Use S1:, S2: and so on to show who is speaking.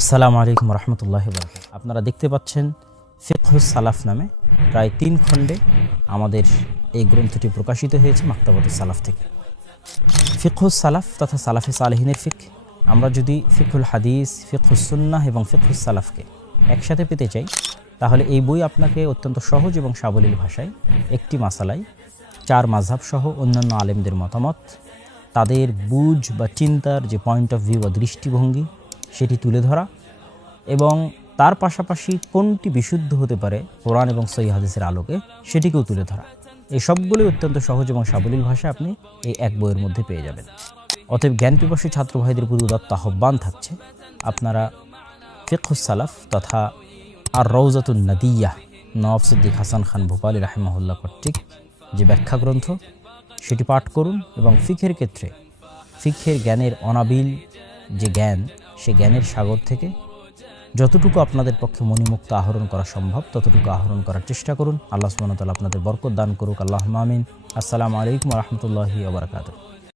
S1: আসসালামু আলাইকুম রহমতুল্লাহ বরকাত আপনারা দেখতে পাচ্ছেন ফিকহুস সালাফ নামে প্রায় তিন খণ্ডে আমাদের এই গ্রন্থটি প্রকাশিত হয়েছে মাক্তাবাতুল সালাফ থেকে। ফিকহুস সালাফ তথা সালাফে সালেহিনের ফিক। আমরা যদি ফিকহুল হাদিস, ফিকহুস সুন্নাহ এবং ফিকহুস সালাফকে একসাথে পেতে চাই, তাহলে এই বই আপনাকে অত্যন্ত সহজ এবং সাবলীল ভাষায় একটি মাসালায়, চার মাঝহাব সহ অন্যান্য আলেমদের মতামত, তাদের বুঝ বা চিন্তার যে পয়েন্ট অফ ভিউ বা দৃষ্টিভঙ্গি সেটি তুলে ধরা এবং তার পাশাপাশি কোনটি বিশুদ্ধ হতে পারে কোরআন এবং সহি হাদিসের আলোকে সেটিকেও তুলে ধরা। এই সবগুলোই অত্যন্ত সহজ এবং সাবলীল ভাষা আপনি এই এক বইয়ের মধ্যে পেয়ে যাবেন। অতএব জ্ঞান পিপাসী ছাত্র ভাইদের প্রতি উদাত্ত আহ্বান থাকছে, আপনারা সালাফ তথা আর রৌজাতুল নদিয়া নওয়াব সিদ্দিক হাসান খান ভোপালী রাহেমাহুল্লাহ কর্তৃক যে ব্যাখ্যা গ্রন্থ সেটি পাঠ করুন এবং ফিখের ক্ষেত্রে ফিখের জ্ঞানের অনাবিল যে জ্ঞান সে জ্ঞানের সাগর থেকে। যতটুকু আপনাদের পক্ষে মণিমুক্ত আহরণ করা সম্ভব, ততটুকু আহরণ করার চেষ্টা করুন। আল্লাহ সুমনতাল আপনাদের বরকত দান করুক। আল্লাহ মামিন আসসালামু আলাইকুম রহমতুল্লাহি ওবরাকাতুহ